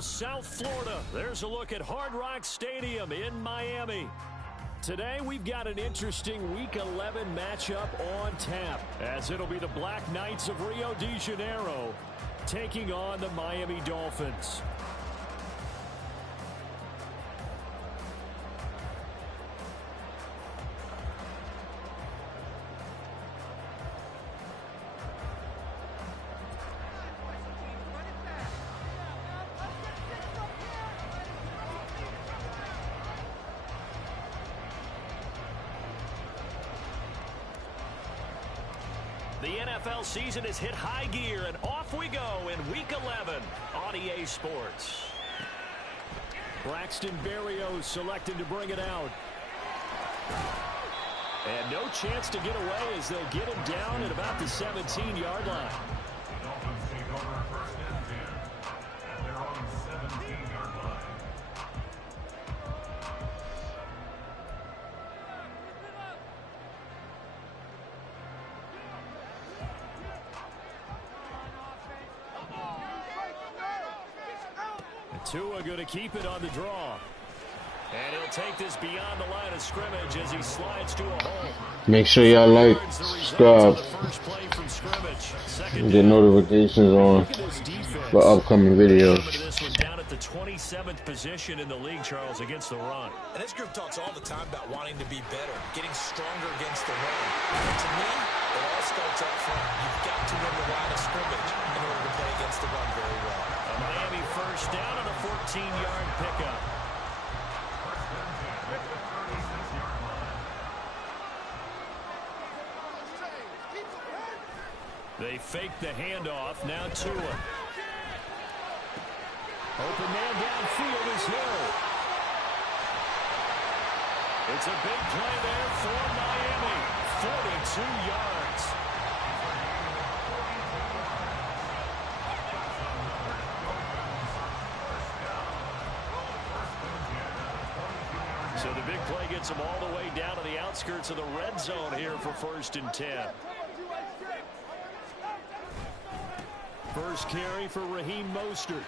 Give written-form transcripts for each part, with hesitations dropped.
South Florida. There's a look at Hard Rock Stadium in Miami. Today we've got an interesting Week 11 matchup on tap, as it'll be the Black Knights of Rio de Janeiro taking on the Miami Dolphins. The NFL season has hit high gear, and off we go in Week 11 on EA Sports. Braxton Berrios selected to bring it out. And no chance to get away as they'll get him down at about the 17-yard line. The Dolphins take over first and 10 at their own 17-yard line. Tua going to keep it on the draw. And he'll take this beyond the line of scrimmage as he slides to a hole. Make sure y'all like, subscribe, and get notifications on for upcoming videos. This one down at the 27th position in the league, Charles, against the run. And this group talks all the time about wanting to be better, getting stronger against the run. And to me, it all starts up front. You've got to win the line of scrimmage in order to play against the run very well. A Miami first down and a 14-yard pickup. They fake the handoff. Now Tua. Open man downfield is Hill. It's a big play there for Miami. 42 yards. So the big play gets them all the way down to the outskirts of the red zone here for first and 10. First carry for Raheem Mostert.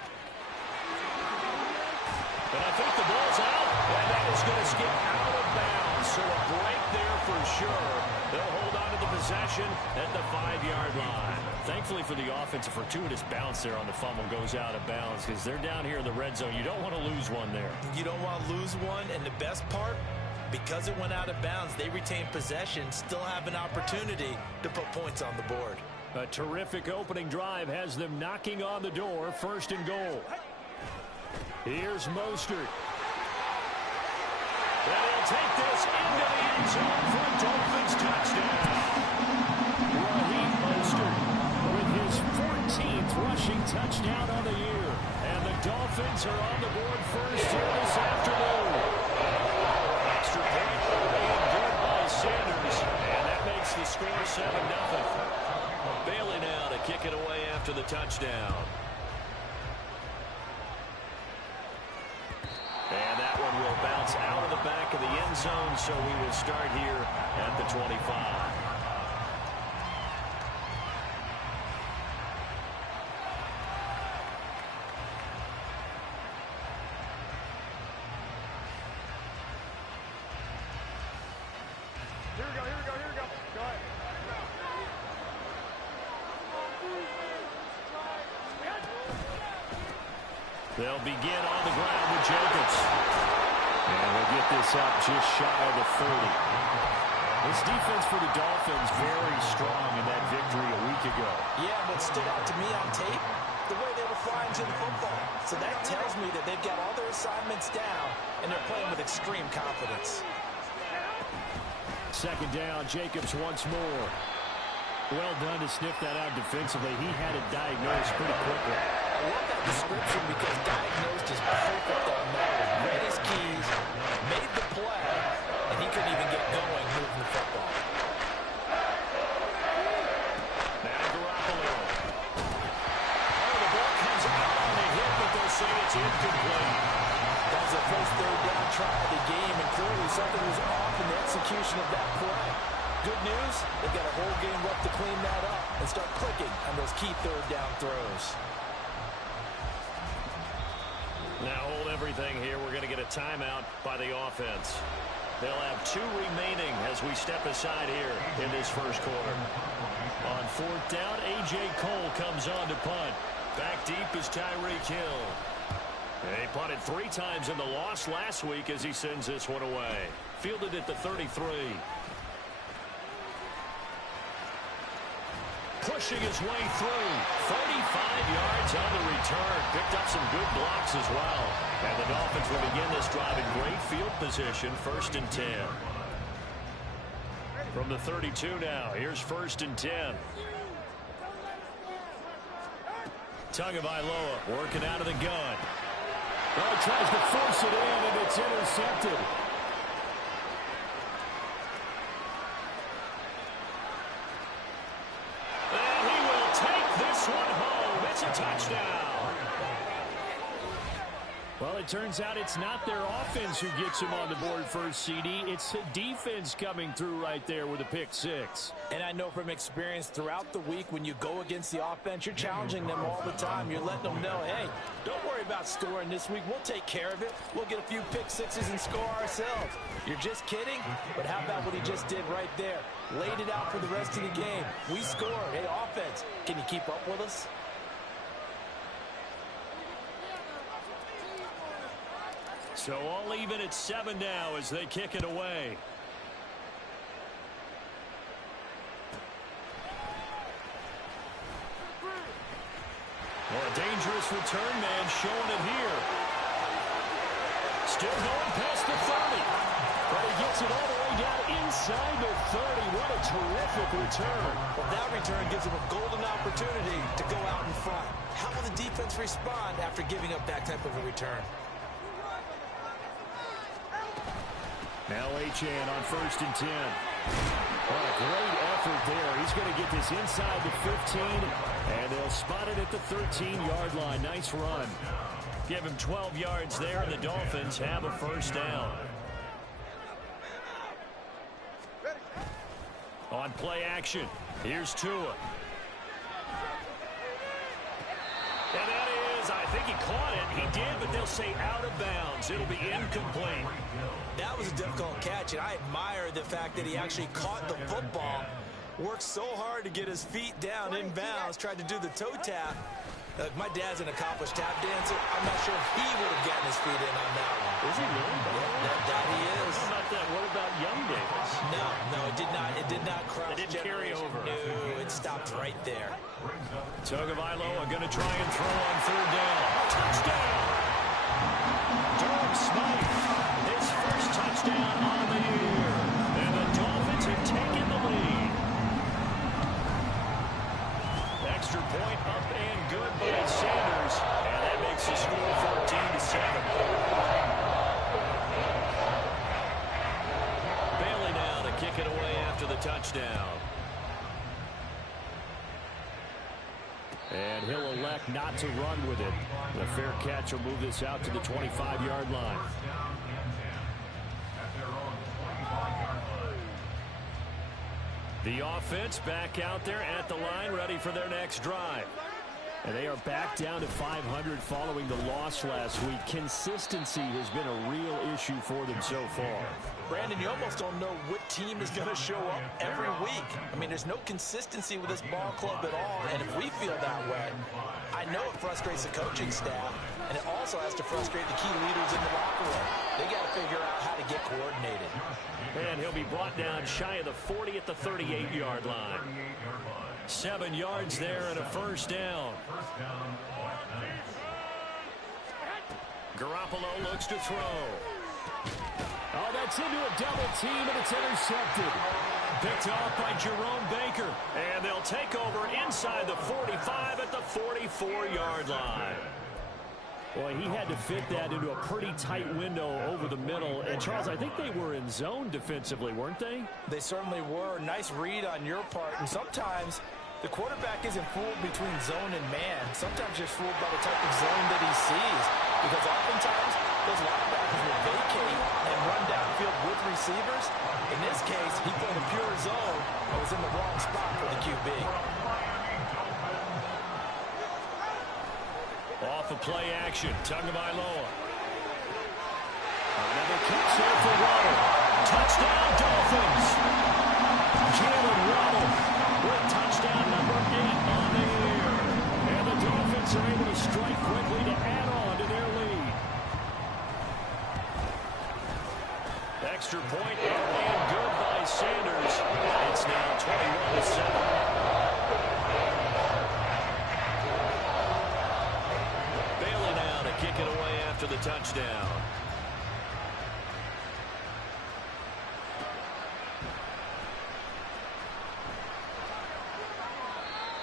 And I think the ball's out, and that is going to skip out of bounds. So a break there for sure. They'll hold on to the possession at the 5-yard line. Thankfully for the offense, a fortuitous bounce there on the fumble goes out of bounds because they're down here in the red zone. You don't want to lose one there. You don't want to lose one, and the best part, because it went out of bounds, they retain possession, still have an opportunity to put points on the board. A terrific opening drive has them knocking on the door, first and goal. Here's Mostert. And he'll take this into the end zone for a Dolphins touchdown. Raheem Mostert with his 14th rushing touchdown on the year. And the Dolphins are on the board first here this afternoon. Extra point being good by Sanders. And that makes the score 7-0. Bailey now to kick it away after the touchdown. And that one will bounce out of the back of the end zone, so we will start here at the 25. They'll begin on the ground with Jacobs. And they'll get this up just shy of the 30. This defense for the Dolphins very strong in that victory a week ago. Yeah, what stood out to me on tape, the way they were flying to the football. So that tells me that they've got all their assignments down, and they're playing with extreme confidence. Second down, Jacobs once more. Well done to sniff that out defensively. He had it diagnosed pretty quickly. I love that description because diagnosed is perfect on that. Read his keys, made the play, and he couldn't even get going moving the football. Now Garoppolo. Oh, the ball comes out on the hit, but they'll say it's incomplete. That was the first third down try of the game, and clearly something was off in the execution of that play. Good news, they've got a whole game left to clean that up and start clicking on those key third down throws. Now hold everything here. We're going to get a timeout by the offense. They'll have 2 remaining as we step aside here in this first quarter. On 4th down, A.J. Cole comes on to punt. Back deep is Tyreek Hill. He punted 3 times in the loss last week as he sends this one away. Fielded at the 33. Pushing his way through. 35 yards on the return. Picked up some good blocks as well. And the Dolphins will begin this drive in great field position. 1st and 10. From the 32 now. Here's 1st and 10. Tagovailoa working out of the gun. Oh, he tries to force it in, and it's intercepted. And he will take this one home. It's a touchdown. Well, it turns out it's not their offense who gets him on the board first, CD. It's the defense coming through right there with a pick 6. And I know from experience throughout the week, when you go against the offense, you're challenging them all the time. You're letting them know, hey, don't worry about scoring this week. We'll take care of it. We'll get a few pick 6s and score ourselves. You're just kidding? But how about what he just did right there? Laid it out for the rest of the game. We scored. Hey, offense, can you keep up with us? So all even at 7 now as they kick it away. Well, a dangerous return man showing it here. Still going past the 30. But he gets it all the way down inside the 30. What a terrific return. Well, that return gives him a golden opportunity to go out in front. How will the defense respond after giving up that type of a return? Now Achane on 1st and 10. What a great effort there. He's going to get this inside the 15, and they'll spot it at the 13-yard line. Nice run. Give him 12 yards there, and the Dolphins have a 1st down. On play action, here's Tua. And that is, I think he caught it. He did, but they'll say out of bounds. It'll be incomplete. That was a difficult catch, and I admire the fact that he actually caught the football, worked so hard to get his feet down in bounds, tried to do the toe tap. My dad's an accomplished tap dancer. I'm not sure if he would have gotten his feet in on that one. Is he really? That he is. What about that? What about Young Davis? No, it did not. It did not cross. It didn't carry over. No, it stopped right there. Tagovailoa going to try and throw on 3rd down. Touchdown! Durham Smythe, his first touchdown on the year. And the Dolphins have taken the lead. Extra point up and good by Sanders. And that makes the score 14-7. Bailey now to kick it away after the touchdown. And he'll elect not to run with it. The fair catch will move this out to the 25-yard line. The offense back out there at the line, ready for their next drive. And they are back down to 500 following the loss last week. Consistency has been a real issue for them so far. Brandon, you almost don't know what team is going to show up every week. I mean, there's no consistency with this ball club at all, and if we feel that way, I know it frustrates the coaching staff, and it also has to frustrate the key leaders in the locker room. They got to figure out how to get coordinated. And he'll be brought down shy of the 40 at the 38-yard line. 7 yards there and a 1st down. Garoppolo looks to throw. Oh, that's into a double team, and it's intercepted. Picked off by Jerome Baker. And they'll take over inside the 45 at the 44-yard line. Boy, he had to fit that into a pretty tight window over the middle. And, Charles, I think they were in zone defensively, weren't they? They certainly were. Nice read on your part. And sometimes the quarterback isn't fooled between zone and man. Sometimes you're fooled by the type of zone that he sees. Because oftentimes, those linebackers will vacate and run downfield with receivers. In this case, he played a pure zone and was in the wrong spot for the QB. off of play action. Tagovailoa. Another catch there for Waddle. Touchdown, Dolphins. Jalen Waddle with touchdown number 8 on the year. And the Dolphins are able to strike quickly to add on to their lead. Extra point up and good by Sanders. It's now 21-7. Bailey now to kick it away after the touchdown.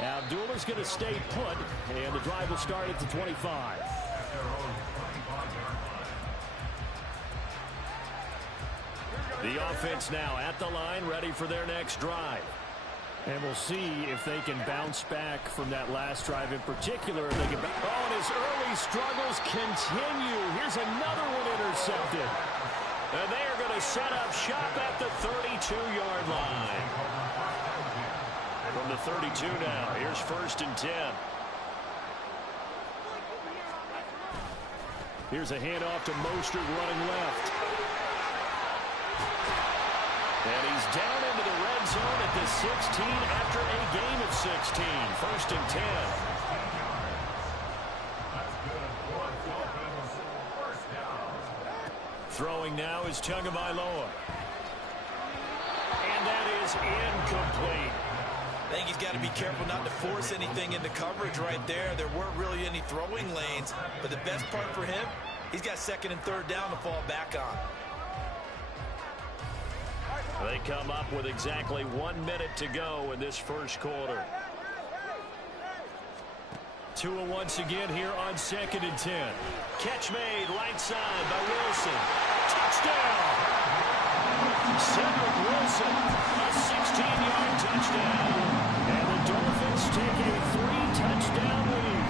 Abdullah's going to stay put, and the drive will start at the 25. The offense now at the line, ready for their next drive. And we'll see if they can bounce back from that last drive in particular. If they can and his early struggles continue. Here's another one intercepted. And they are going to set up shop at the 32-yard line. From the 32 now, here's 1st and 10. Here's a handoff to Mostert running left. And he's down into the red zone at the 16 after a gain of 16. 1st and 10. Throwing now is Tagovailoa. And that is incomplete. I think he's got to be careful not to force anything into coverage right there. There weren't really any throwing lanes. But the best part for him, he's got 2nd and 3rd down to fall back on. They come up with exactly 1 minute to go in this first quarter. Tua once again here on 2nd and 10. Catch made right side by Wilson. Touchdown! Cedric Wilson, a 16-yard touchdown. And the Dolphins take a 3-touchdown lead.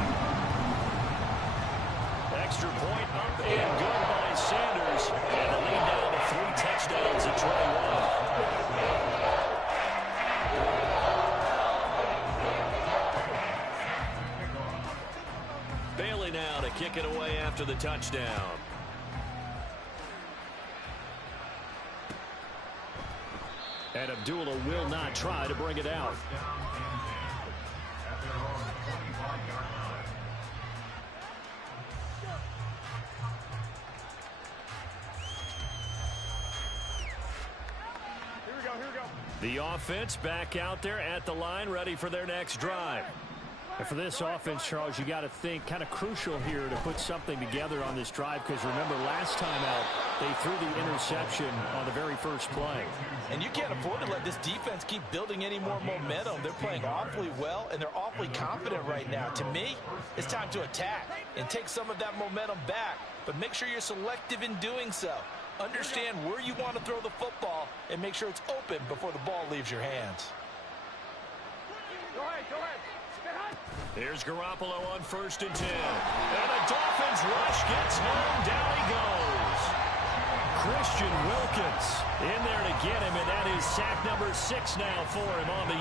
Extra point up and good by Sanders. And the lead down to 3 touchdowns at 21. Bailey now to kick it away after the touchdown. And Abdullah will not try to bring it out. Here we go. The offense back out there at the line, ready for their next drive. And for this offense, Charles, you got to think kind of crucial here to put something together on this drive, because remember last time out they threw the interception on the very first play. And you can't afford to let this defense keep building any more momentum. They're playing awfully well, and they're awfully confident right now. To me, it's time to attack and take some of that momentum back, but make sure you're selective in doing so. Understand where you want to throw the football and make sure it's open before the ball leaves your hands. Go ahead. Here's Garoppolo on 1st and 10. And the Dolphins rush gets home. Down he goes. Christian Wilkins in there to get him, and that is sack number 6 now for him on the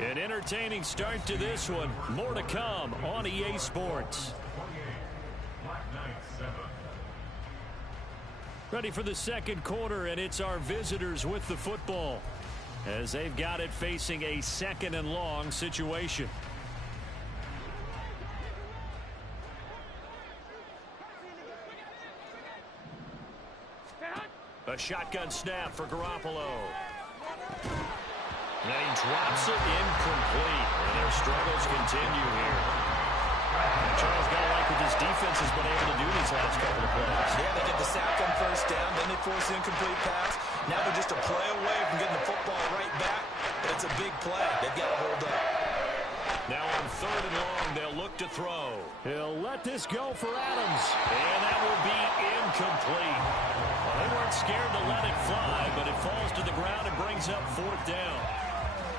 year. An entertaining start to this one. More to come on EA Sports. Ready for the second quarter, and it's our visitors with the football, as they've got it facing a 2nd and long situation. A shotgun snap for Garoppolo. And he drops it incomplete. And their struggles continue here. And Charles, got to like what this defense has been able to do these last couple of plays. Yeah, they get the sack on 1st down, then they force an incomplete pass. Now they're just a play away from getting the football right back. But it's a big play. They've got to hold up. Now on 3rd and long, they'll look to throw. He'll let this go for Adams. And that will be incomplete. Well, they weren't scared to let it fly, but it falls to the ground and brings up 4th down.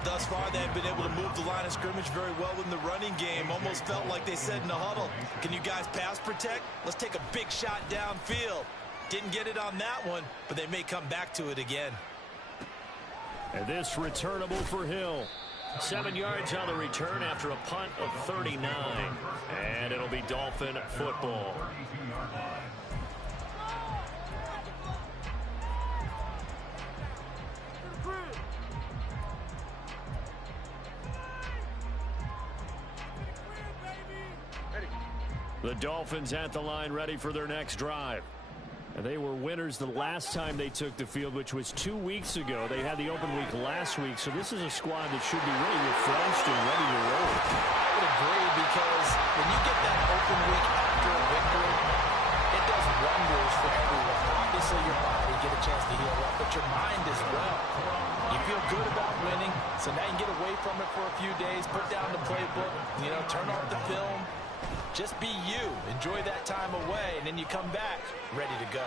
Thus far, they've been able to move the line of scrimmage very well in the running game. Almost felt like they said in the huddle, can you guys pass protect? Let's take a big shot downfield. Didn't get it on that one, but they may come back to it again. And this returnable for Hill. 7 yards on the return after a punt of 39. And it'll be Dolphin football. The Dolphins at the line, ready for their next drive. And they were winners the last time they took the field, which was 2 weeks ago. They had the open week last week, so this is a squad that should be really refreshed and ready to roll. I would agree, because when you get that open week after a victory, it does wonders for everyone. Obviously, your body get a chance to heal up, but your mind as well. You feel good about winning, so now you can get away from it for a few days, put down the playbook, turn off the film. Just be you. Enjoy that time away, and then you come back ready to go.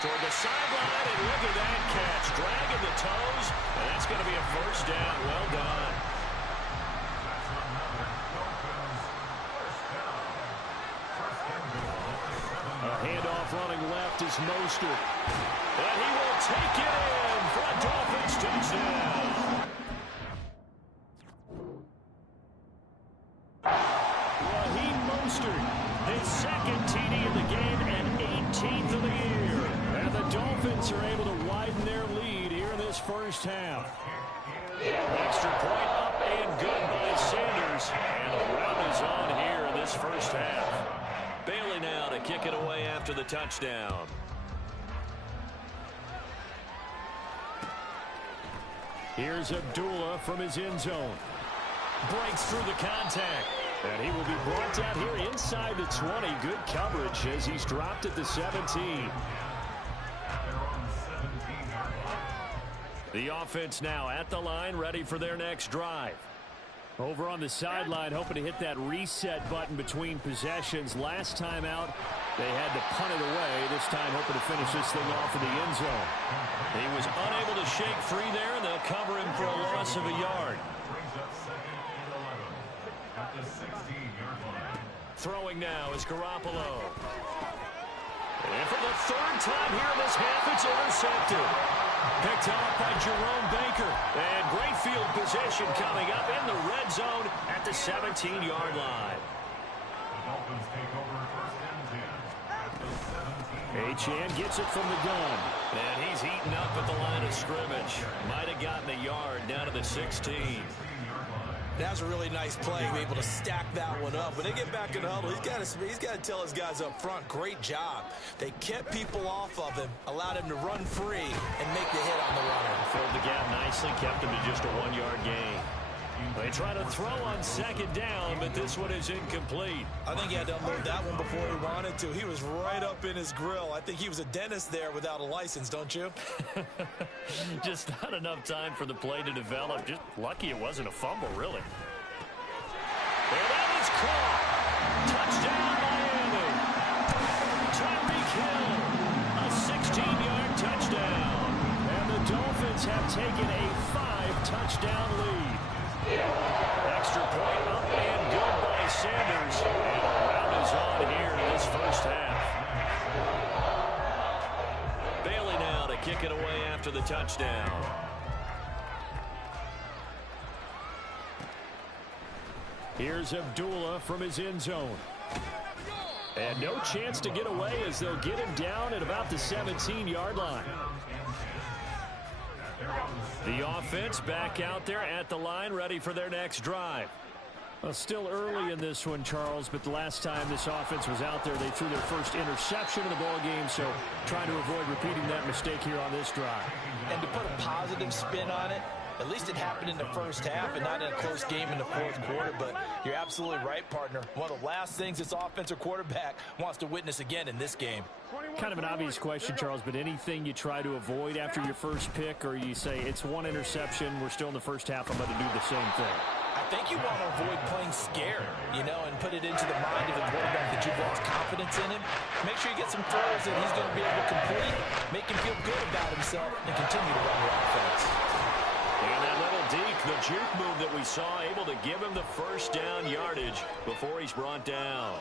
Toward the sideline, and look at that catch. Dragging the toes, and that's going to be a first down. Well done. A handoff running left is Mostert. And he will take it in for a Dolphins touchdown. His second TD of the game and 18th of the year. And the Dolphins are able to widen their lead here in this first half. Extra point up and good by Sanders. And the run is on here in this first half. Bailey now to kick it away after the touchdown. Here's Abdullah from his end zone. Breaks through the contact. And he will be brought down here inside the 20. Good coverage as he's dropped at the 17. The offense now at the line, ready for their next drive. Over on the sideline, hoping to hit that reset button between possessions. Last time out, they had to punt it away. This time hoping to finish this thing off in the end zone. He was unable to shake free there, and they'll cover him for a loss of a yard. Throwing now is Garoppolo. And for the third time here in this half, it's intercepted. Picked off by Jerome Baker. And great field position coming up in the red zone at the 17-yard line. Achane gets it from the gun. And he's eaten up at the line of scrimmage. Might have gotten a yard down to the 16. That was a really nice play, be able to stack that one up. When they get back in the huddle, he's got to tell his guys up front, great job. They kept people off of him, allowed him to run free, and make the hit on the runner. Filled the gap nicely, kept him to just a 1-yard gain. They try to throw on second down, but this one is incomplete. I think he had to unload that one before he wanted to. He was right up in his grill. I think he was a dentist there without a license, don't you? Just not enough time for the play to develop. Just lucky it wasn't a fumble, really. And that is caught. Touchdown, Miami. Tyreek Hill, a 16-yard touchdown. And the Dolphins have taken a 5-touchdown lead. Extra point up and good by Sanders. And the round is on here in this first half. Bailey now to kick it away after the touchdown. Here's Abdullah from his end zone. And no chance to get away as they'll get him down at about the 17-yard line. The offense back out there at the line, ready for their next drive. Well, still early in this one, Charles, but the last time this offense was out there, they threw their first interception of the ball game, so trying to avoid repeating that mistake here on this drive. And to put a positive spin on it, at least it happened in the first half and not in a close game in the fourth quarter. But you're absolutely right, partner. One of the last things this offensive quarterback wants to witness again in this game. Kind of an obvious question, Charles, but anything you try to avoid after your first pick, or you say it's one interception, we're still in the first half, I'm going to do the same thing? I think you want to avoid playing scared, and put it into the mind of the quarterback that you've lost confidence in him. Make sure you get some throws that he's going to be able to complete, make him feel good about himself, and continue to run the offense. And that little deke, the juke move that we saw, able to give him the first down yardage before he's brought down.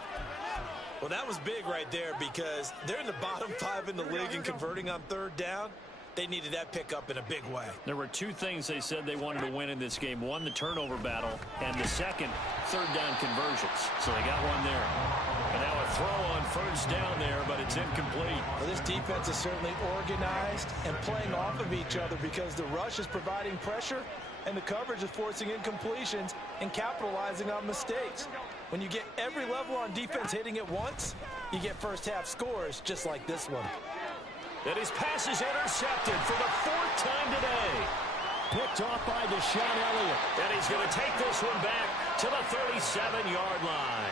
Well, that was big right there because they're in the bottom 5 in the league in converting on third down. They needed that pickup in a big way. There were two things they said they wanted to win in this game. One, the turnover battle, and the second, third down conversions. So they got one there. And now a throw on first down there, but it's incomplete. Well, this defense is certainly organized and playing off of each other because the rush is providing pressure and the coverage is forcing incompletions and capitalizing on mistakes. When you get every level on defense hitting at once, you get first half scores just like this one. And his pass is intercepted for the fourth time today. Picked off by Deshaun Elliott. And he's going to take this one back to the 37-yard line.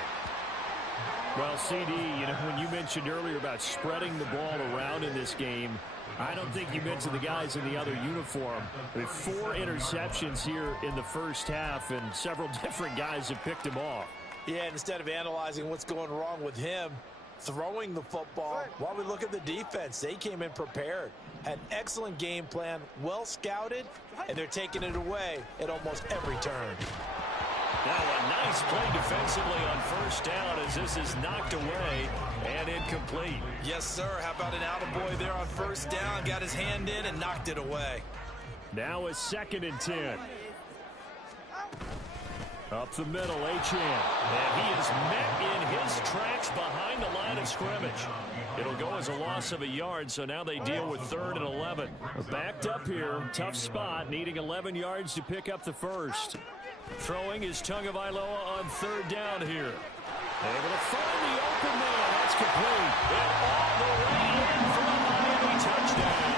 Well, CD, you know, when you mentioned earlier about spreading the ball around in this game, I don't think you mentioned the guys in the other uniform. With 4 interceptions here in the first half, and several different guys have picked him off. Yeah, instead of analyzing what's going wrong with him, throwing the football, while we look at the defense, they came in prepared. Had an excellent game plan, well scouted, and they're taking it away at almost every turn. Now a nice play defensively on first down as this is knocked away and incomplete. Yes, sir. How about an attaboy there on first down? Got his hand in and knocked it away. Now a 2nd and 10. Up the middle, Achane. And he is met in his tracks behind the line of scrimmage. It'll go as a loss of a yard, so now they deal with 3rd and 11. Backed up here, tough spot, needing 11 yards to pick up the first. Throwing is Tagovailoa on 3rd down here. Able to find the open man. That's complete. And all the way in for a Miami touchdown.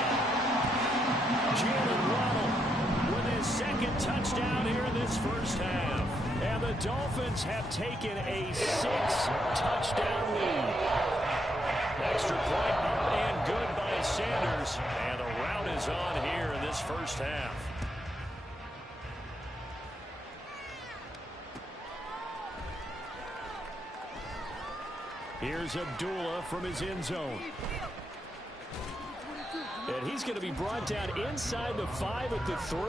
Jalen Waddle with his 2nd touchdown here in this first half. And the Dolphins have taken a 6-touchdown lead. Extra point up and good by Sanders. And the rout is on here in this first half. Here's Abdullah from his end zone. And he's going to be brought down inside the 5 at the 3.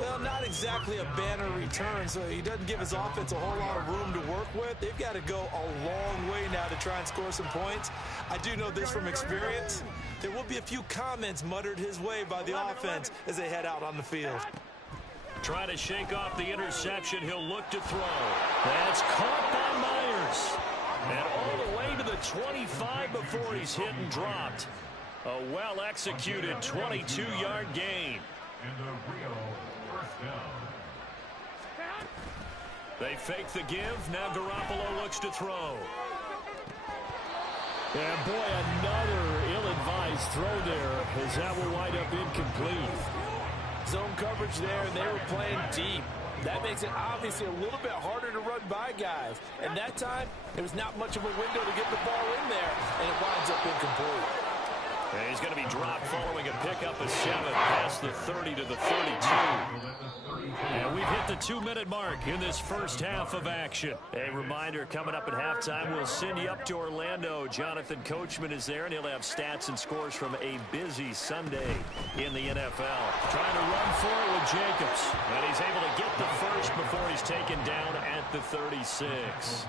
Well, not exactly a banner return, so he doesn't give his offense a whole lot of room to work with. They've got to go a long way now to try and score some points. I do know this from experience. There will be a few comments muttered his way by the offense as they head out on the field. Trying to shake off the interception. He'll look to throw. That's caught by Myers. And all the way to the 25 before he's hit and dropped. A well-executed 22-yard gain. And a real first down. They fake the give. Now Garoppolo looks to throw. And boy, another ill-advised throw there as that will wind up incomplete. Zone coverage there, and they were playing deep. That makes it obviously a little bit harder to run by guys. And that time, there was not much of a window to get the ball in there, and it winds up incomplete. And he's going to be dropped following a pickup of 7 past the 30 to the 32. And we've hit the 2-minute mark in this first half of action. A reminder, coming up at halftime, we'll send you up to Orlando. Jonathan Coachman is there, and he'll have stats and scores from a busy Sunday in the NFL. Trying to run for it with Jacobs. And he's able to get the first before he's taken down at the 36.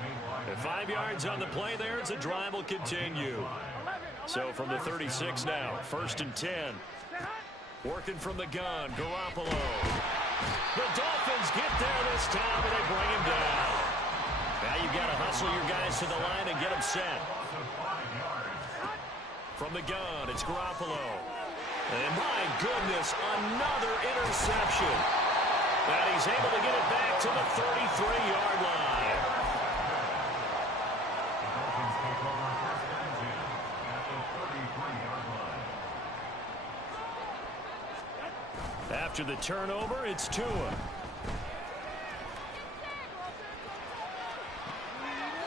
And 5 yards on the play there as the drive will continue. So from the 36 now, 1st and 10. Working from the gun, Garoppolo. The Dolphins get there this time, and they bring him down. Now you've got to hustle your guys to the line and get them set. From the gun, it's Garoppolo. And my goodness, another interception. And he's able to get it back to the 33-yard line. After the turnover, it's Tua.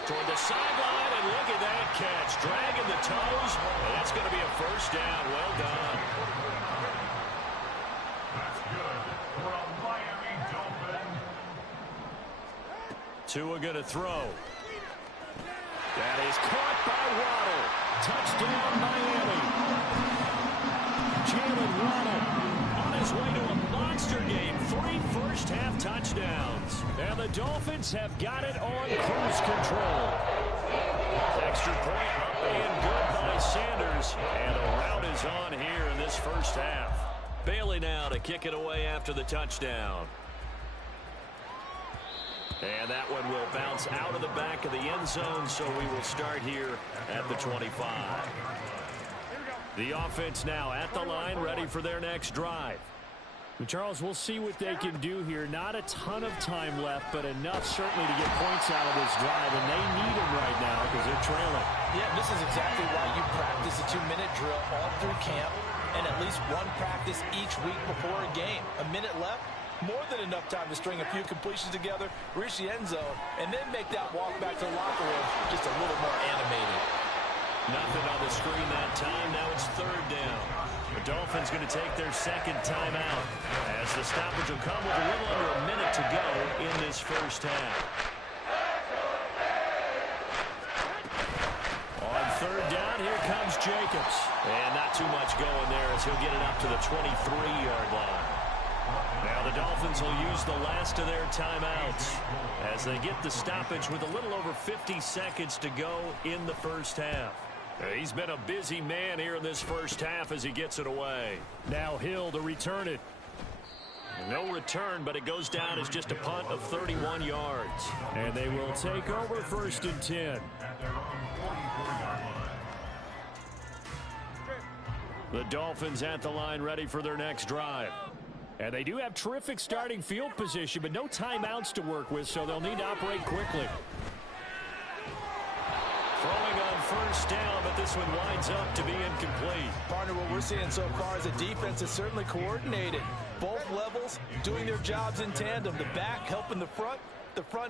Toward the sideline, and look at that catch. Dragging the toes, and that's going to be a first down. Well done. That's good for a Miami Dolphin. Tua going to throw. That is caught by Waddle. Touchdown, Miami. Jalen Waddle on his way to a monster game. 3 first-half touchdowns. And the Dolphins have got it on cruise control. Extra point up and good by Sanders. And a rout is goes on here in this first half. Bailey now to kick it away after the touchdown. And that one will bounce out of the back of the end zone, so we will start here at the 25. The offense now at the line, ready for their next drive. Charles, we'll see what they can do here. Not a ton of time left, but enough certainly to get points out of this drive, and they need them right now because they're trailing. Yeah, this is exactly why you practice a 2-minute drill all through camp and at least one practice each week before a game. A minute left, more than enough time to string a few completions together, reach the end zone, and then make that walk back to the locker room just a little more animated. Nothing on the screen that time. Now it's third down. The Dolphins going to take their second timeout as the stoppage will come with a little under a minute to go in this first half. On third down, here comes Jacobs. And not too much going there as he'll get it up to the 23-yard line. Now the Dolphins will use the last of their timeouts as they get the stoppage with a little over 50 seconds to go in the first half. He's been a busy man here in this first half as he gets it away. Now Hill to return it. No return, but it goes down as just a punt of 31 yards. And they will take over first and 10. The Dolphins at the line ready for their next drive. And they do have terrific starting field position, but no timeouts to work with, so they'll need to operate quickly. Throwing on first down, but this one winds up to be incomplete. Partner, what we're seeing so far is the defense is certainly coordinated. Both levels doing their jobs in tandem. The back helping the front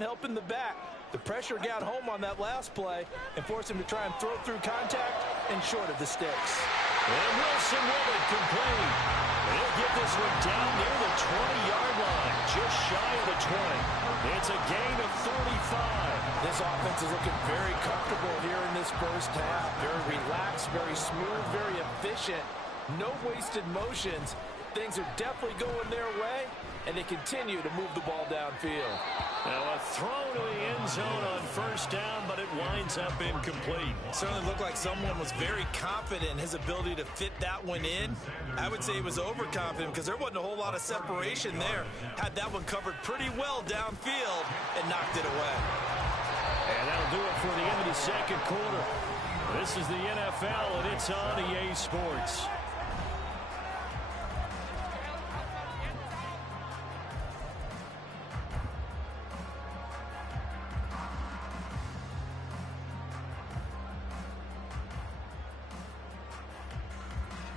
helping the back. The pressure got home on that last play and forced him to try and throw through contact and short of the sticks. And Wilson with it complete. He'll get this one down near the 20-yard line, just shy of the 20. It's a gain of 35. This offense is looking very comfortable here in this first half. Very relaxed, very smooth, very efficient. No wasted motions. Things are definitely going their way, and they continue to move the ball downfield. Now a throw to the end zone on first down, but it winds up incomplete. Certainly looked like someone was very confident in his ability to fit that one in. I would say he was overconfident because there wasn't a whole lot of separation there. Had that one covered pretty well downfield and knocked it away. And that'll do it for the end of the second quarter. This is the NFL, and it's on EA Sports.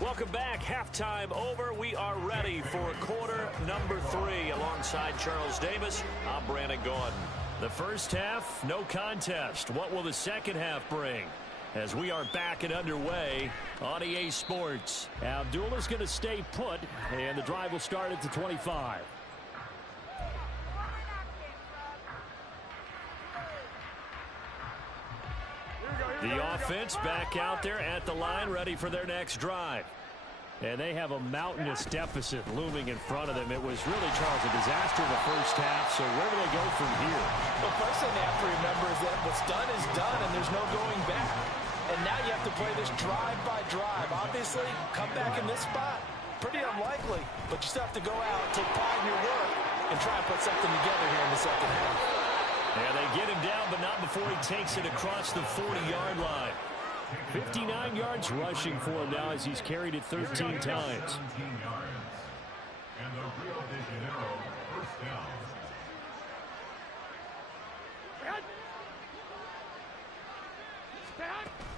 Welcome back. Halftime over. We are ready for quarter number 3. Alongside Charles Davis, I'm Brandon Gaudin. The first half, no contest. What will the second half bring? As we are back and underway on EA Sports. Abdullah's going to stay put, and the drive will start at the 25. The offense back out there at the line, ready for their next drive. And they have a mountainous deficit looming in front of them. It was really, Charles, a disaster in the first half, so where do they go from here? Well, first thing they have to remember is that what's done is done, and there's no going back. And now you have to play this drive by drive. Obviously, come back in this spot, pretty unlikely, but you still have to go out, take pride in your work, and try and put something together here in the second half. And they get him down, but not before he takes it across the 40-yard line. 59 yards rushing for him now as he's carried it 13 times. 17 yards. And the Rio de Janeiro first down.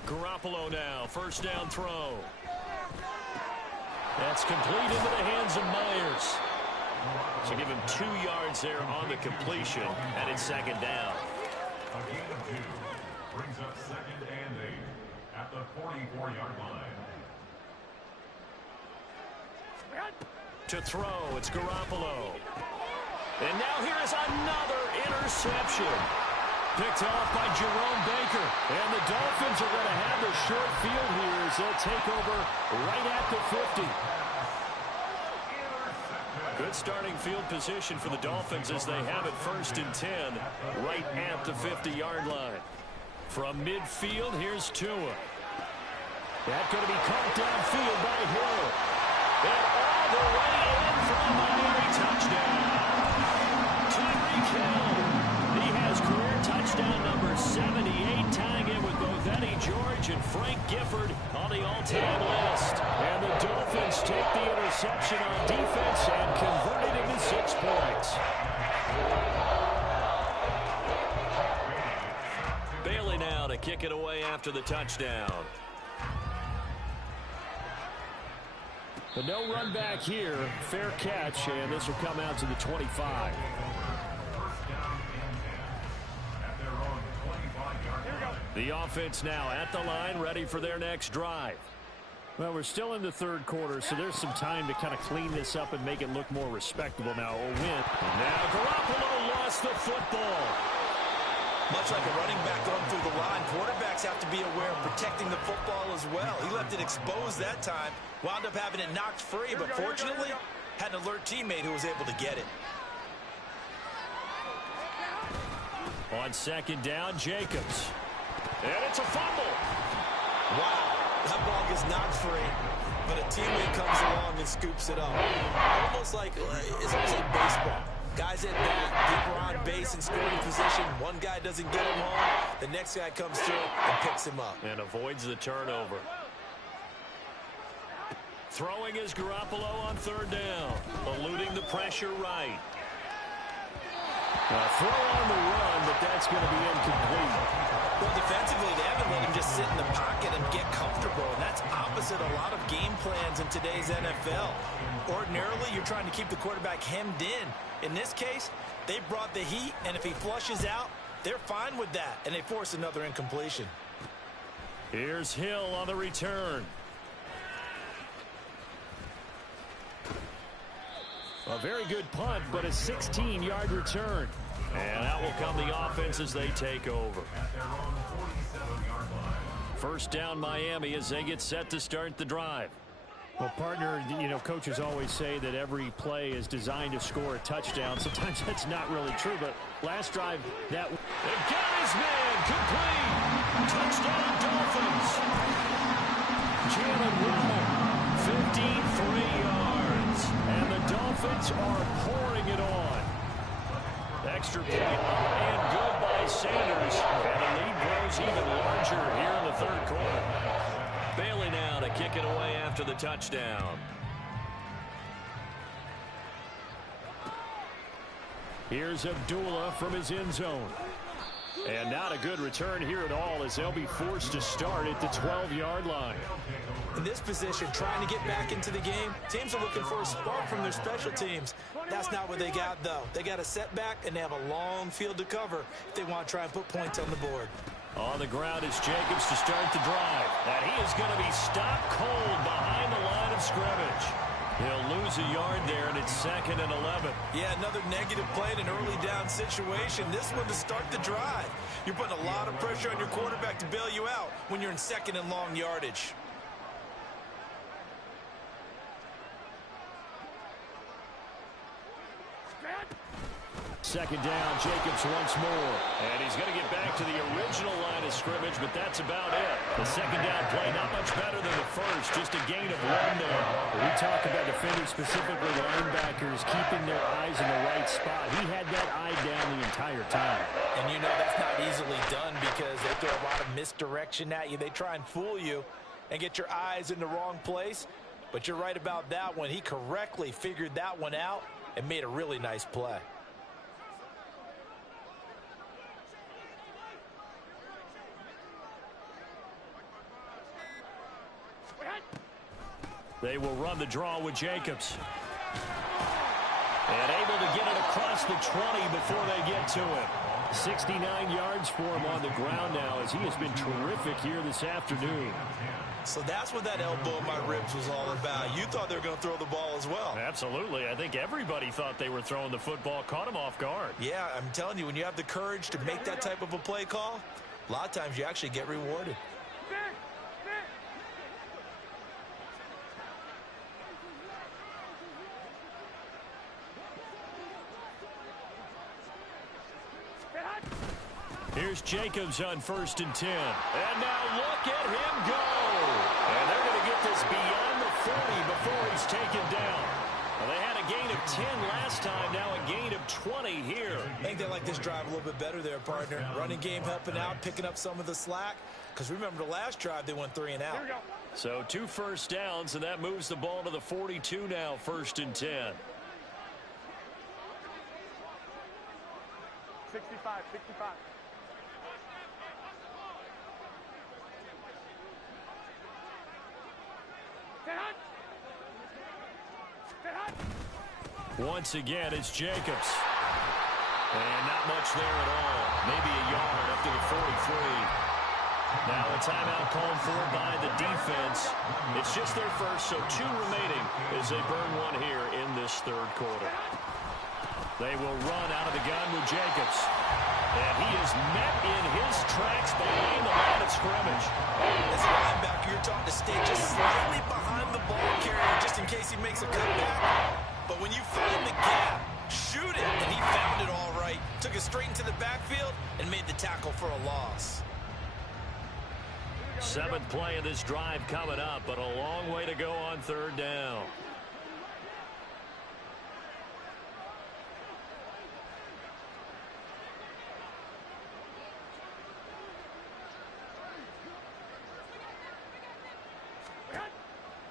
Garoppolo now, first down throw. That's complete into the hands of Myers. So give him 2 yards there on the completion, and it's second down. A gain of 2 brings up second and 8 at the 44-yard line. To throw, it's Garoppolo. And now here is another interception. Picked off by Jerome Baker. And the Dolphins are going to have the short field here as they'll take over right at the 50. Good starting field position for the Dolphins as they have it first and 10 right at the 50-yard line. From midfield, here's Tua. That's going to be caught downfield by Hill. And all the way in for a Miami touchdown. Tyreek Hill. He has career touchdown number 78, tying it with both Eddie George and Frank Gifford on the all-time list. And the Dolphins take the interception on defense and convert it into 6 points. Bailey now to kick it away after the touchdown. But no run back here. Fair catch, and this will come out to the 25. The offense now at the line, ready for their next drive. Well, we're still in the third quarter, so there's some time to kind of clean this up and make it look more respectable now. A win. Now Garoppolo lost the football. Much like a running back going through the line, quarterbacks have to be aware of protecting the football as well. He left it exposed that time, wound up having it knocked free, but fortunately had an alert teammate who was able to get it. On second down, Jacobs. And it's a fumble. Wow, that ball gets knocked free, but a teammate comes along and scoops it up. Almost like, it's almost like baseball. Guys at bat, people on base in scoring position. One guy doesn't get him home. The next guy comes through and picks him up. And avoids the turnover. Throwing is Garoppolo on third down. Eluding the pressure right. A throw on the run, but that's going to be incomplete. Well, defensively, they haven't let him just sit in the pocket and get comfortable, and that's opposite a lot of game plans in today's NFL. Ordinarily, you're trying to keep the quarterback hemmed in. In this case, they brought the heat, and if he flushes out, they're fine with that, and they force another incompletion. Here's Hill on the return. A very good punt, but a 16-yard return. And out will come the offense as they take over. First down Miami as they get set to start the drive. Well, partner, you know, coaches always say that every play is designed to score a touchdown. Sometimes that's not really true, but last drive, that... They got his man, complete! Touchdown, Dolphins! Jalen Waddle, 53 yards. And the Dolphins are pouring it on. Extra point up and good by Sanders. And the lead grows even larger here in the third quarter. Bailey now to kick it away after the touchdown. Here's Abdullah from his end zone. And not a good return here at all as they'll be forced to start at the 12-yard line. In this position, trying to get back into the game, teams are looking for a spark from their special teams. That's not what they got, though. They got a setback, and they have a long field to cover if they want to try and put points on the board. On the ground is Jacobs to start the drive. And he is going to be stopped cold behind the line of scrimmage. He'll lose a yard there, and it's 2nd and 11. Yeah, another negative play in an early down situation. This one to start the drive. You're putting a lot of pressure on your quarterback to bail you out when you're in 2nd and long yardage. Second down, Jacobs once more. And he's going to get back to the original line of scrimmage, but that's about it. The second down play not much better than the first, just a gain of 1 there. We talk about defenders, specifically linebackers, keeping their eyes in the right spot. He had that eye down the entire time. And you know that's not easily done because they throw a lot of misdirection at you. They try and fool you and get your eyes in the wrong place. But you're right about that one. He correctly figured that one out and made a really nice play. They will run the draw with Jacobs. And able to get it across the 20 before they get to him. 69 yards for him on the ground now as he has been terrific here this afternoon. So that's what that elbow in my ribs was all about. You thought they were going to throw the ball as well. Absolutely. I think everybody thought they were throwing the football, caught him off guard. Yeah, I'm telling you, when you have the courage to make that type of a play call, a lot of times you actually get rewarded. Here's here's Jacobs on 1st and 10. And now look at him go. And they're going to get this beyond the 40 before he's taken down. Well, they had a gain of 10 last time, now a gain of 20 here. I think they like this drive a little bit better there, partner. Running game helping out, picking up some of the slack. Because remember the last drive, they went 3 and out. So 2 first downs, and that moves the ball to the 42 now, 1st and 10. 65, 65. Once again, it's Jacobs. And not much there at all. Maybe a yard up to the 43. Now a timeout called for by the defense. It's just their first, so 2 remaining as they burn 1 here in this 3rd quarter. They will run out of the gun with Jacobs. And he is met in his tracks behind the line of scrimmage. As a linebacker, you're taught to stay just slightly behind the ball carrier just in case he makes a cutback. But when you find the gap, shoot it. And he found it all right. Took it straight into the backfield and made the tackle for a loss. 7th play of this drive coming up, but a long way to go on 3rd down.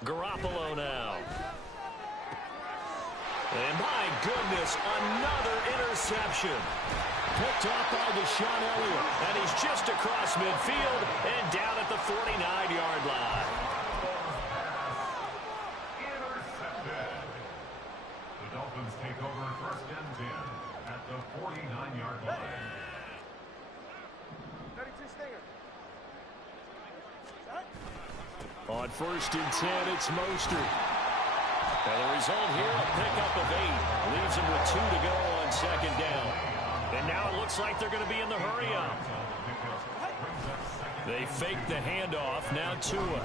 Garoppolo now. And my goodness, another interception. Picked off by Deshaun Elliott. And he's just across midfield and down at the 49-yard line. Intercepted. The Dolphins take over 1st and 10 at the 49-yard line. 32 Stinger. On 1st and 10, it's Mostert. And the result here, a pickup of 8. Leaves him with 2 to go on 2nd down. And now it looks like they're going to be in the hurry-up. They fake the handoff. Now Tua.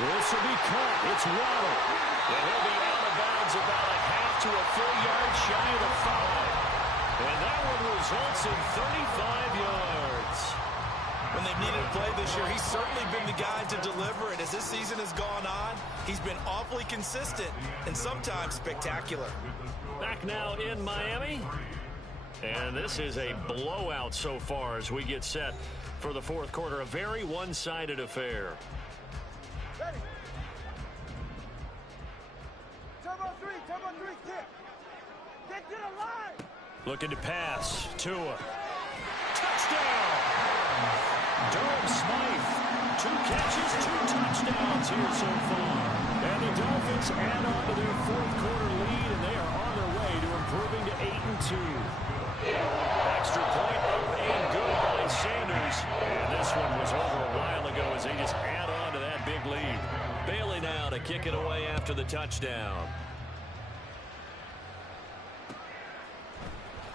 This will be caught. It's Waddle. And he'll be out of bounds about a half to a full yard shy of the 5. And that one results in 35 yards. When they've needed to play this year, he's certainly been the guy to deliver it. As this season has gone on, he's been awfully consistent and sometimes spectacular. Back now in Miami. And this is a blowout so far as we get set for the 4th quarter. A very one-sided affair. Ready. Turbo 3, kick. Get to the line. Looking to pass. Tua. Touchdown! Durham Smythe. 2 catches, 2 touchdowns here so far. And the Dolphins add on to their 4th quarter lead, and they are on their way to improving to 8-2. Extra point up and good by Sanders. And this one was over a while ago as they just add on to that big lead. Bailey now to kick it away after the touchdown.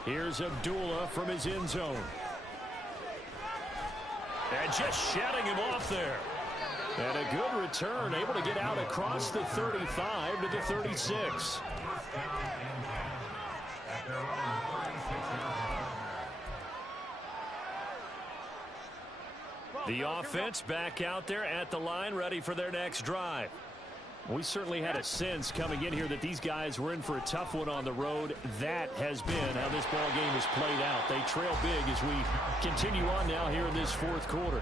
Here's Abdullah from his end zone. And just shutting him off there. And a good return, able to get out across the 35 to the 36. The offense back out there at the line, ready for their next drive. We certainly had a sense coming in here that these guys were in for a tough one on the road. That has been how this ball game has played out. They trail big as we continue on now here in this 4th quarter.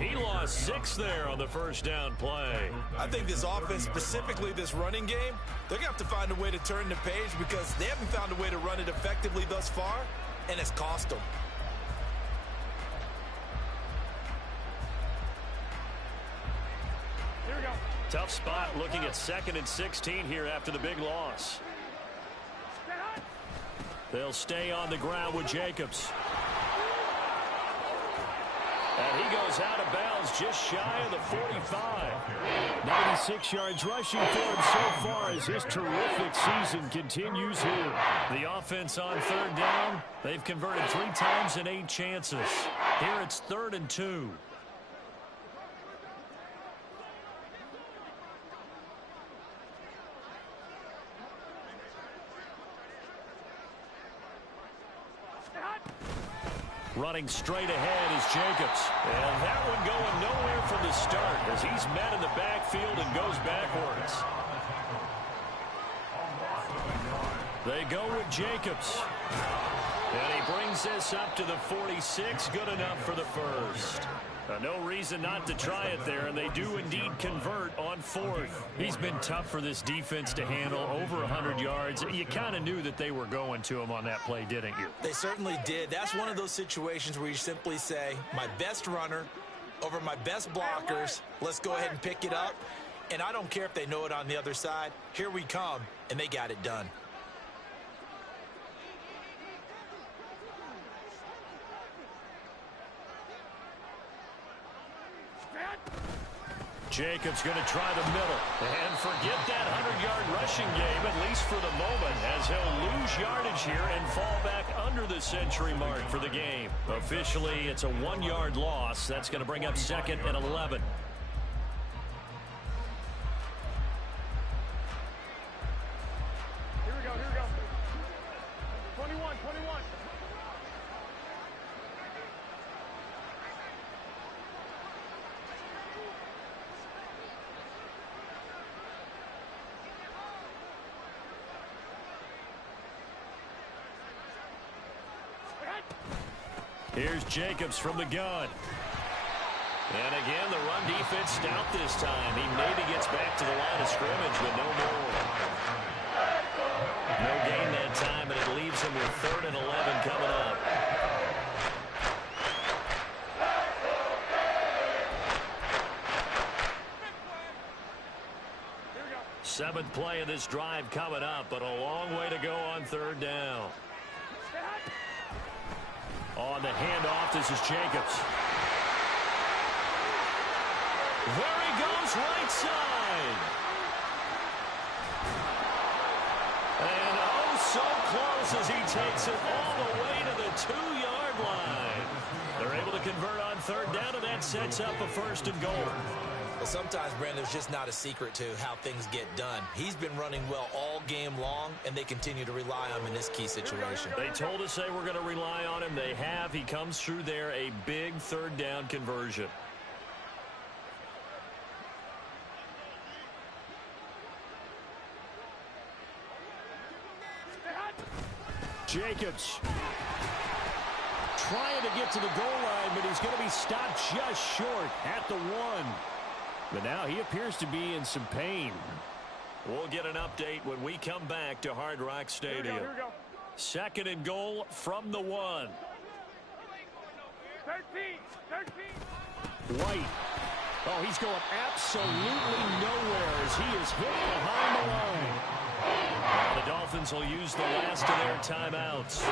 He lost 6 there on the 1st down play. I think this offense, specifically this running game, they're going to have to find a way to turn the page because they haven't found a way to run it effectively thus far, and it's cost them. Here we go. Tough spot looking at 2nd and 16 here after the big loss. They'll stay on the ground with Jacobs. And he goes out of bounds just shy of the 45. 96 yards rushing for him so far as this terrific season continues here. The offense on 3rd down, they've converted 3 times in 8 chances. Here it's 3rd and 2. Running straight ahead is Jacobs. And that one going nowhere from the start as he's met in the backfield and goes backwards. They go with Jacobs. And he brings this up to the 46. Good enough for the first. No reason not to try it there, and they do indeed convert on fourth. He's been tough for this defense to handle, over 100 yards. You kind of knew that they were going to him on that play, didn't you? They certainly did. That's one of those situations where you simply say, my best runner over my best blockers, let's go ahead and pick it up. And I don't care if they know it on the other side. Here we come, and they got it done. Jacobs going to try the middle. And forget that 100-yard rushing game, at least for the moment, as he'll lose yardage here and fall back under the century mark for the game. Officially, it's a 1-yard loss. That's going to bring up 2nd and 11. Here we go, here we go. 21, 21. Here's Jacobs from the gun. And again, the run defense stout this time. He maybe gets back to the line of scrimmage, but no more. No gain that time, and it leaves him with 3rd and 11 coming up. Seventh play of this drive coming up, but a long way to go on 3rd down. On the handoff, this is Jacobs. There he goes, right side. And oh, so close as he takes it all the way to the 2-yard line. They're able to convert on 3rd down, and that sets up a 1st and goal. Well, sometimes, Brandon, there's just not a secret to how things get done. He's been running well all game long, and they continue to rely on him in this key situation. They told us they were going to rely on him. They have. He comes through there, a big 3rd down conversion. Jacobs trying to get to the goal line, but he's going to be stopped just short at the 1. But now he appears to be in some pain. We'll get an update when we come back to Hard Rock Stadium. Here we go. 2nd and goal from the 1. 13. White. Oh, he's going absolutely nowhere as he is hit behind the line. The Dolphins will use the last of their timeouts.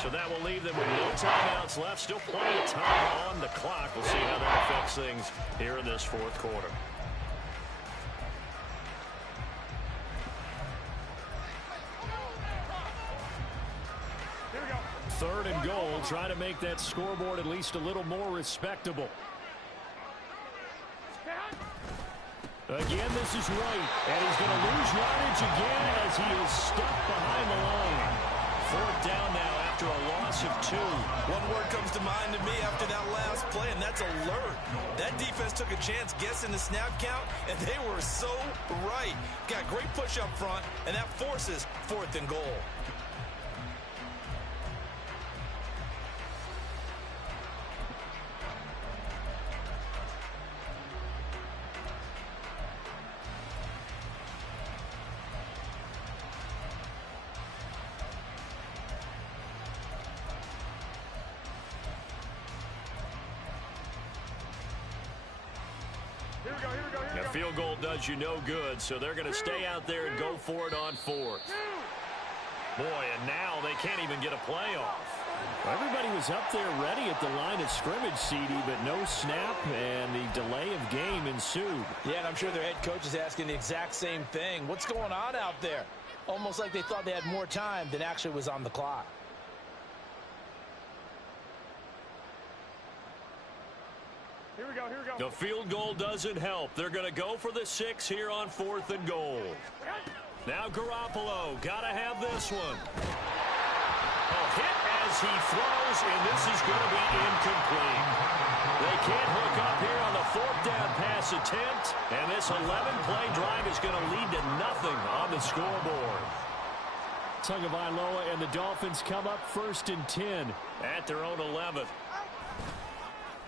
So that will leave them with no timeouts left. Still plenty of time on the clock. We'll see how that affects things here in this 4th quarter. Here we go. 3rd and goal. Try to make that scoreboard at least a little more respectable. Again, this is White, and he's going to lose yardage again as he is stuck behind the line. 4th down now after a loss of 2. One word comes to mind to me after that last play, and that's alert. That defense took a chance guessing the snap count, and they were so right. Got great push up front, and that forces 4th and goal. A field goal does you no good, so they're going to stay out there and go for it on 4th. Boy, and now they can't even get a play off. Everybody was up there ready at the line of scrimmage, CD, but no snap, and the delay of game ensued. Yeah, and I'm sure their head coach is asking the exact same thing. What's going on out there? Almost like they thought they had more time than actually was on the clock. Here we go, here we go. The field goal doesn't help. They're going to go for the 6 here on 4th and goal. Now Garoppolo, got to have this one. Oh, hit as as he throws, and this is going to be incomplete. They can't hook up here on the 4th down pass attempt, and this 11-play drive is going to lead to nothing on the scoreboard. Tagovailoa and the Dolphins come up 1st and 10 at their own 11th.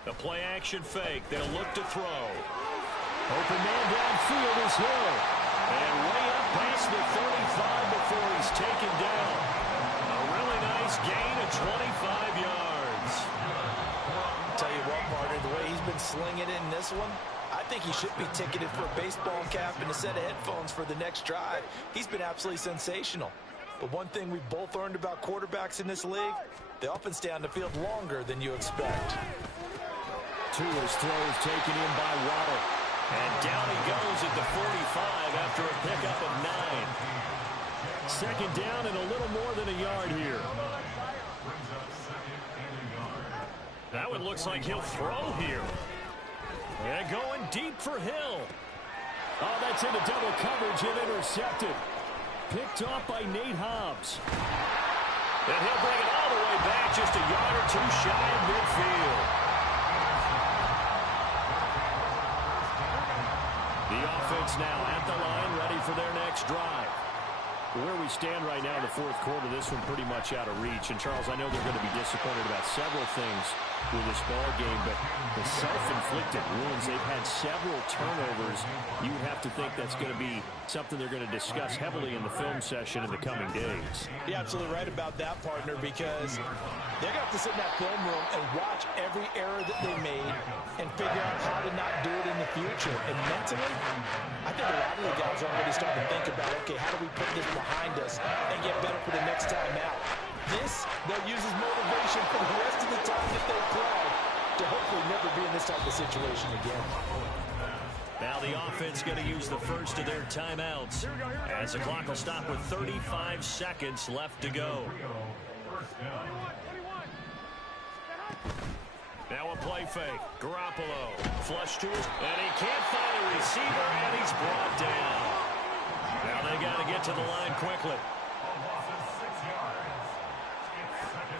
The play-action fake. They'll look to throw. Open man downfield is Hill. And way up past the 35 before he's taken down. A really nice gain of 25 yards. Tell you what, partner, the way he's been slinging it in this one, I think he should be ticketed for a baseball cap and a set of headphones for the next drive. He's been absolutely sensational. But one thing we've both learned about quarterbacks in this league, they often stay on the field longer than you expect. Tua's throw is taken in by Waddle. And down he goes at the 45 after a pickup of 9. 2nd down and a little more than a yard here. That one looks like he'll throw here. And going deep for Hill. Oh, that's into double coverage and intercepted. Picked off by Nate Hobbs. And he'll bring it all the way back, just a yard or two shy of midfield. The offense now at the line, ready for their next drive. Where we stand right now in the 4th quarter, this one pretty much out of reach. And, Charles, I know they're going to be disappointed about several things with this ball game, but the self-inflicted wounds, they've had several turnovers. You have to think that's going to be something they're going to discuss heavily in the film session in the coming days. You're absolutely right about that, partner, because they're going to have to sit in that film room and watch every error that they made and figure out how to not do it in the future. And mentally, I think a lot of the guys are already starting to think about, okay, how do we put this behind us and get better for the next time out? This, they'll use as motivation for the rest of the time that they play to hopefully never be in this type of situation again. Now the offense going to use the first of their timeouts as the clock will stop with 35 seconds left to go. Now a play fake. Garoppolo flush to his, and he can't find a receiver, and he's brought down. Now they got to get to the line quickly.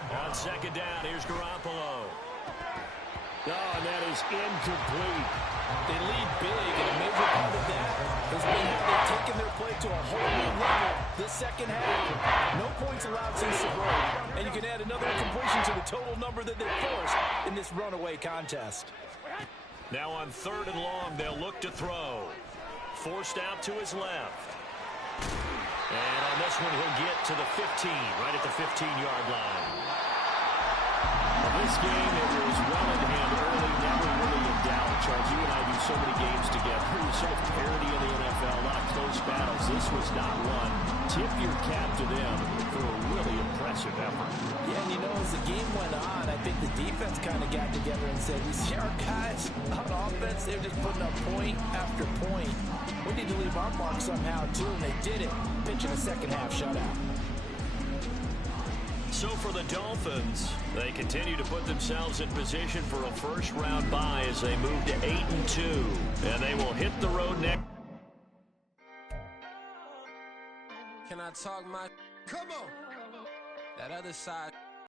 On 2nd down, here's Garoppolo. Oh, and that is incomplete. They lead big, and a major part of that has been how they've taken their play to a whole new level this 2nd half. No points allowed since the break, and you can add another incompletion to the total number that they forced in this runaway contest. Now on 3rd and long, they'll look to throw. Forced out to his left. And on this one, he'll get to the 15, right at the 15-yard line. This game, it was well in hand early, never really in doubt. Charles, you and I do so many games together. There's so much parity in the NFL, a lot of close battles. This was not one. Tip your cap to them for a really impressive effort. Yeah, and you know, as the game went on, I think the defense kind of got together and said, we see our guys on offense, they're just putting up point after point. We need to leave our mark somehow, too, and they did it, pitching a 2nd half shutout. So for the Dolphins, they continue to put themselves in position for a first-round bye as they move to 8-2, and they will hit the road next. Can I talk my... Come on! That other side...